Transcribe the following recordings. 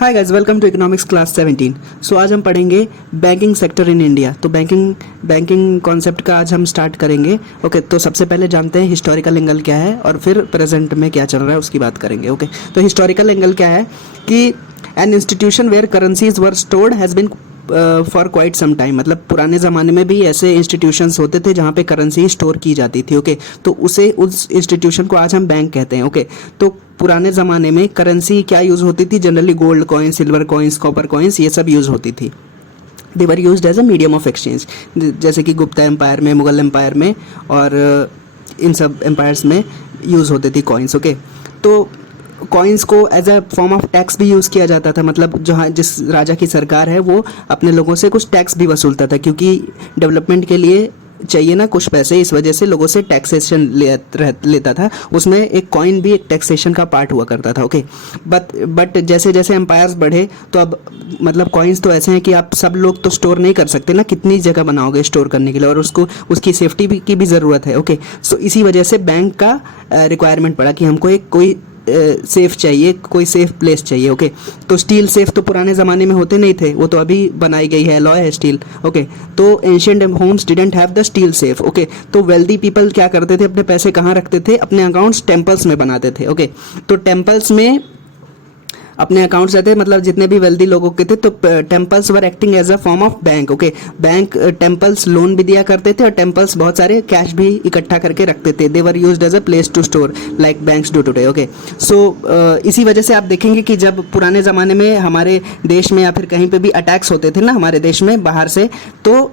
Hi guys, welcome to economics class 17। So आज हम पढ़ेंगे बैंकिंग सेक्टर इन इंडिया। तो बैंकिंग कॉन्सेप्ट का आज हम स्टार्ट करेंगे। ओके, तो सबसे पहले जानते हैं हिस्टोरिकल एंगल क्या है और फिर प्रेजेंट में क्या चल रहा है उसकी बात करेंगे। ओके, तो हिस्टोरिकल एंगल क्या है कि an institution where currencies were stored has been for quite some time. मतलब पुराने ज़माने में भी ऐसे इंस्टीट्यूशंस होते थे जहाँ पे करेंसी स्टोर की जाती थी। ओके, तो उस इंस्टीट्यूशन को आज हम बैंक कहते हैं। ओके, तो पुराने ज़माने में करेंसी क्या यूज़ होती थी? Generally gold coin, silver coins, copper coins, ये सब यूज़ होती थी। They were used as a medium of exchange, जैसे कि गुप्ता एम्पायर में, मुगल एम्पायर में और इन सब एम्पायर्स में यूज़ होती थी कॉइन्स। ओके, तो कॉइन्स को as a form of tax भी यूज़ किया जाता था। मतलब जहाँ जिस राजा की सरकार है वो अपने लोगों से कुछ टैक्स भी वसूलता था, क्योंकि डेवलपमेंट के लिए चाहिए ना कुछ पैसे, इस वजह से लोगों से टैक्सेशन लेता था। उसमें एक कॉइन भी एक टैक्सेशन का पार्ट हुआ करता था। ओके, बट जैसे जैसे एम्पायर्स बढ़े तो अब मतलब कॉइन्स तो ऐसे हैं कि आप सब लोग तो स्टोर नहीं कर सकते ना, कितनी जगह बनाओगे स्टोर करने के लिए, और उसको उसकी सेफ्टी की भी ज़रूरत है। ओके, सो इसी वजह से बैंक का रिक्वायरमेंट पड़ा कि हमको एक कोई सेफ चाहिए, कोई सेफ प्लेस चाहिए। ओके, तो स्टील सेफ तो पुराने ज़माने में होते नहीं थे, वो तो अभी बनाई गई है, लॉ है स्टील। ओके, तो ancient homes didn't have the steel safe. Okay, तो वेल्दी पीपल क्या करते थे? अपने पैसे कहाँ रखते थे? अपने अकाउंट्स टेम्पल्स में बनाते थे। ओके, तो टेम्पल्स में अपने अकाउंट्स रहते, मतलब जितने भी वेल्दी लोगों के थे, तो temples were acting as a form of bank. Okay, bank temples loan भी दिया करते थे और टेम्पल्स बहुत सारे कैश भी इकट्ठा करके रखते थे। They were used as a place to store like banks do today. Okay, so इसी वजह से आप देखेंगे कि जब पुराने ज़माने में हमारे देश में या फिर कहीं पे भी अटैक्स होते थे ना हमारे देश में बाहर से, तो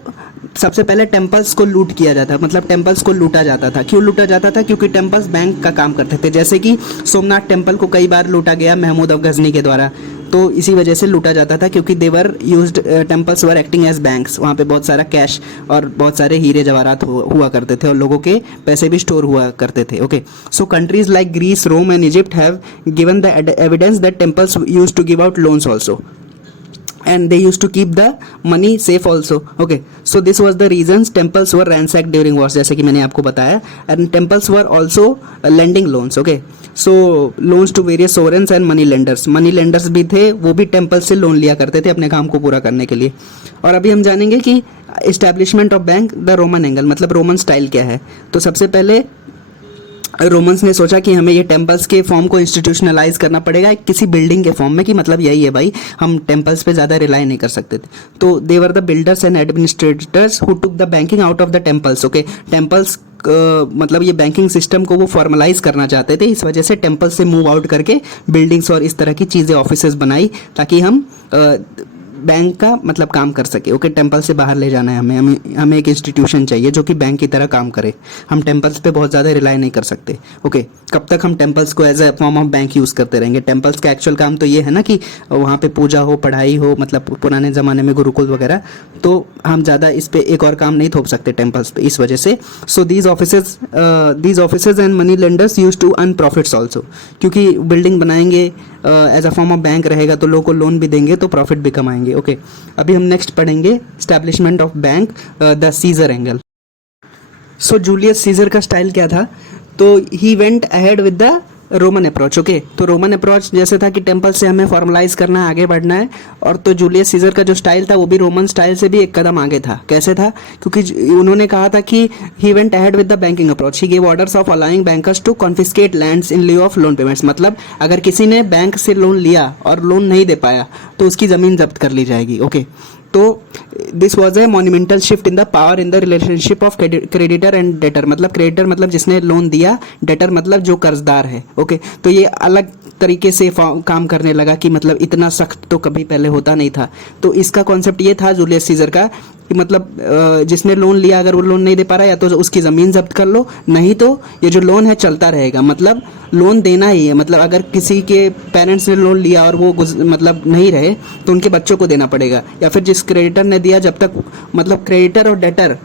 सबसे पहले टेम्पल्स को लूट किया जाता, मतलब टेम्पल्स को लूटा जाता था। क्यों लूटा जाता था? क्योंकि टेम्पल्स बैंक का काम करते थे। जैसे कि सोमनाथ टेम्पल को कई बार लूटा गया महमूद ऑफ गजनी के द्वारा, तो इसी वजह से लूटा जाता था, क्योंकि they were used temples were acting as banks. वहाँ पे बहुत सारा कैश और बहुत सारे हीरे जवाहरात हुआ करते थे और लोगों के पैसे भी स्टोर हुआ करते थे। Okay, so countries like Greece, Rome and Egypt have given the evidence that temples used to give out loans also, and they used to keep the money safe also. Okay, so this was the reasons temples were ransacked during wars, जैसे कि मैंने आपको बताया, and temples were also lending loans. Okay, so loans to various sovereigns and money lenders भी थे, वो भी temples से लोन लिया करते थे अपने काम को पूरा करने के लिए। और अभी हम जानेंगे कि establishment of bank, the Roman angle, मतलब रोमन स्टाइल क्या है। तो सबसे पहले रोमन्स ने सोचा कि हमें ये टेम्पल्स के फॉर्म को इंस्टीट्यूशनलाइज करना पड़ेगा किसी बिल्डिंग के फॉर्म में, कि मतलब यही है भाई, हम टेम्पल्स पे ज़्यादा रिलाई नहीं कर सकते थे। तो they were the builders and administrators who took the banking out of the temples. Okay, temples मतलब ये बैंकिंग सिस्टम को वो फॉर्मलाइज करना चाहते थे, इस वजह से टेम्पल से मूव आउट करके बिल्डिंग्स और इस तरह की चीज़ें, ऑफिसेज बनाई, ताकि हम बैंक का मतलब काम कर सके। ओके, टेम्पल से बाहर ले जाना है हमें एक इंस्टीट्यूशन चाहिए जो कि बैंक की तरह काम करे। हम टेम्पल्स पे बहुत ज़्यादा रिलाई नहीं कर सकते। ओके, कब तक हम टेम्पल्स को as a form of bank use करते रहेंगे? टेम्पल्स का एक्चुअल काम तो ये है ना कि वहाँ पे पूजा हो, पढ़ाई हो, मतलब पुराने ज़माने में गुरुकुल वगैरह, तो हम ज़्यादा इस पर एक और काम नहीं थोप सकते टेम्पल्स पे, इस वजह से। So these offices and money lenders use to earn profits also, क्योंकि बिल्डिंग बनाएंगे as a form of bank रहेगा तो लोगों को लोन भी देंगे तो प्रॉफिट भी कमाएंगे। ओके, अभी हम नेक्स्ट पढ़ेंगे establishment of bank, the seizure angle. So Julius Caesar का स्टाइल क्या था? तो ही went ahead with the Roman approach. Okay, तो रोमन अप्रोच जैसे था कि टेम्पल से हमें फॉर्मलाइज करना है, आगे बढ़ना है, और तो जूलियस सीजर का जो स्टाइल था वो भी रोमन स्टाइल से भी एक कदम आगे था। कैसे था? क्योंकि उन्होंने कहा था कि he went ahead with the banking approach, he gave orders of allowing bankers to confiscate lands in lieu of loan payments. मतलब अगर किसी ने बैंक से लोन लिया और लोन नहीं दे पाया तो उसकी ज़मीन जब्त कर ली जाएगी। ओके, तो this was a monumental shift in the power in the relationship of creditor and debtor. मतलब क्रेडिटर मतलब जिसने लोन दिया, डेटर मतलब जो कर्जदार है। ओके, तो ये अलग तरीके से काम करने लगा कि मतलब इतना सख्त तो कभी पहले होता नहीं था। तो इसका कॉन्सेप्ट ये था जूलियस सीजर का कि मतलब जिसने लोन लिया अगर वो लोन नहीं दे पा रहा, या तो उसकी ज़मीन जब्त कर लो, नहीं तो ये जो लोन है चलता रहेगा। मतलब लोन देना ही है, मतलब अगर किसी के पेरेंट्स ने लोन लिया और वो मतलब नहीं रहे तो उनके बच्चों को देना पड़ेगा, या फिर जिस क्रेडिटर ने दिया, जब तक मतलब क्रेडिटर और डेटर,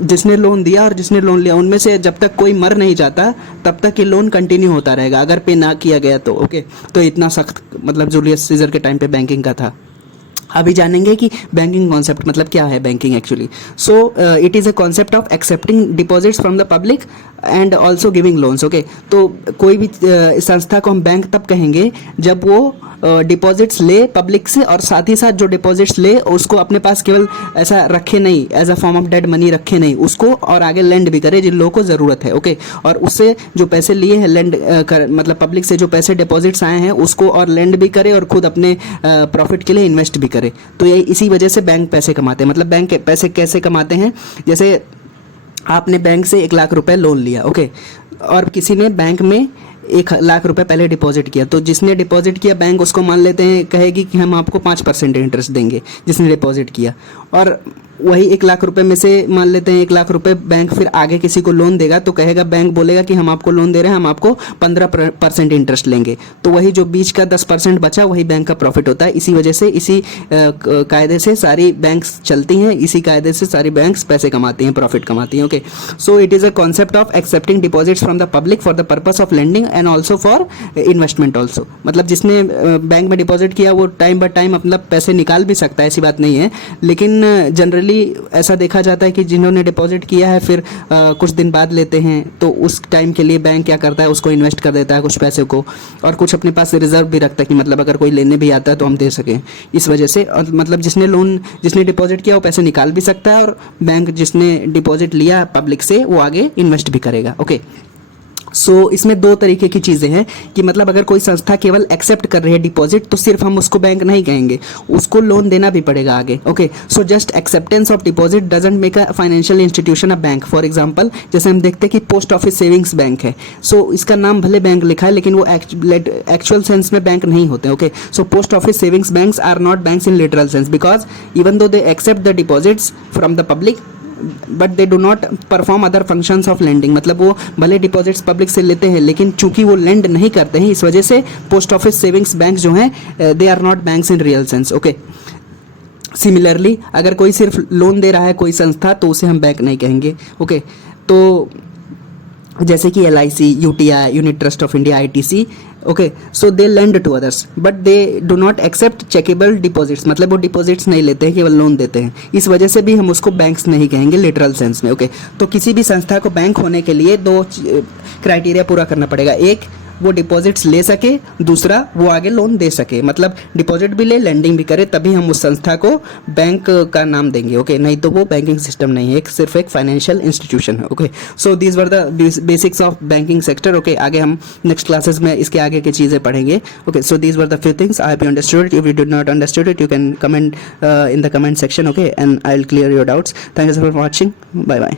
जिसने लोन दिया और जिसने लोन लिया, उनमें से जब तक कोई मर नहीं जाता तब तक ये लोन कंटिन्यू होता रहेगा अगर पे ना किया गया तो। ओके, तो इतना सख्त मतलब जूलियस सीजर के टाइम पे बैंकिंग का था। अभी जानेंगे कि बैंकिंग कॉन्सेप्ट मतलब क्या है banking actually. So it is a concept of accepting deposits from the public and also giving loans. Okay, तो कोई भी संस्था को हम बैंक तब कहेंगे जब वो डिपॉजिट्स ले पब्लिक से, और साथ ही साथ जो डिपॉजिट्स ले उसको अपने पास केवल ऐसा रखे नहीं, as a form of dead money रखे नहीं उसको, और आगे लेंड भी करे जिन लोगों को ज़रूरत है। ओके, और उससे जो पैसे लिए हैं लेंड मतलब पब्लिक से जो पैसे डिपॉजिट्स आए हैं उसको और लेंड भी करे और खुद अपने प्रॉफिट के लिए इन्वेस्ट भी करे। तो ये इसी वजह से बैंक पैसे कमाते हैं। मतलब बैंक पैसे कैसे कमाते हैं, जैसे आपने बैंक से 1 लाख रुपए लोन लिया, ओके, और किसी ने बैंक में 1 लाख रुपए पहले डिपॉजिट किया, तो जिसने डिपॉजिट किया बैंक उसको मान लेते हैं, कहेगी कि हम आपको 5% इंटरेस्ट देंगे जिसने डिपॉजिट किया, और वही 1 लाख रुपए में से मान लेते हैं 1 लाख रुपए बैंक फिर आगे किसी को लोन देगा, तो कहेगा, बैंक बोलेगा कि हम आपको लोन दे रहे हैं, हम आपको 15% इंटरेस्ट लेंगे, तो वही जो बीच का 10% बचा वही बैंक का प्रॉफिट होता है। इसी वजह से इसी कायदे से सारी बैंक्स चलती हैं, इसी कायदे से सारी बैंक्स पैसे कमाती हैं, प्रॉफिट कमाती हैं। Okay, so it is a concept of accepting deposits from the public for the purpose of lending and also for investment also. मतलब जिसने बैंक में डिपॉजिट किया वो टाइम बाय टाइम मतलब पैसे निकाल भी सकता है, ऐसी बात नहीं है, लेकिन जनरली ऐसा देखा जाता है कि जिन्होंने डिपॉजिट किया है फिर कुछ दिन बाद लेते हैं, तो उस टाइम के लिए बैंक क्या करता है, उसको इन्वेस्ट कर देता है कुछ पैसे को, और कुछ अपने पास रिजर्व भी रखता है कि मतलब अगर कोई लेने भी आता है तो हम दे सकें। इस वजह से मतलब जिसने डिपॉजिट किया वो पैसे निकाल भी सकता है, और बैंक जिसने डिपॉजिट लिया पब्लिक से वो आगे इन्वेस्ट भी करेगा। ओके, सो इसमें 2 तरीके की चीज़ें हैं कि मतलब अगर कोई संस्था केवल एक्सेप्ट कर रही है डिपॉजिट, तो सिर्फ हम उसको बैंक नहीं कहेंगे, उसको लोन देना भी पड़ेगा आगे। Okay, so just acceptance of deposit doesn't make a financial institution a bank. For example जैसे हम देखते हैं कि पोस्ट ऑफिस सेविंग्स बैंक है, सो इसका नाम भले बैंक लिखा है लेकिन वो एक्चुअल सेंस में बैंक नहीं होते। Okay, so post office savings banks are not banks in literal sense, because even though they accept the deposits from the public but they do not perform other functions of lending. मतलब वो भले deposits public से लेते हैं लेकिन चूंकि वो land नहीं करते हैं, इस वजह से पोस्ट ऑफिस सेविंग्स बैंक जो हैं they are not banks in real sense. Okay, similarly अगर कोई सिर्फ लोन दे रहा है कोई संस्था तो उसे हम बैंक नहीं कहेंगे। ओके, तो जैसे कि LIC, UTI, unit trust of India, ITC, okay, so they lend to others but they do not accept checkable deposits. मतलब वो डिपॉजिट्स नहीं लेते हैं, केवल लोन देते हैं, इस वजह से भी हम उसको बैंक्स नहीं कहेंगे लिटरल सेंस में। ओके, तो किसी भी संस्था को बैंक होने के लिए 2 क्राइटेरिया पूरा करना पड़ेगा, एक वो डिपॉजिट्स ले सके, दूसरा वो आगे लोन दे सके, मतलब डिपॉजिट भी ले लेंडिंग भी करे, तभी हम उस संस्था को बैंक का नाम देंगे। ओके, नहीं तो वो बैंकिंग सिस्टम नहीं है, सिर्फ एक फाइनेंशियल इंस्टीट्यूशन है। Okay, so these were the basics of banking sector. Okay, आगे हम नेक्स्ट क्लासेस में इसके आगे की चीज़ें पढ़ेंगे। Okay, so these were the few things I have you understood. If you did not understood it you can comment in the comment section, okay, and I'll clear your doubts. Thank you so much for watching. Bye bye.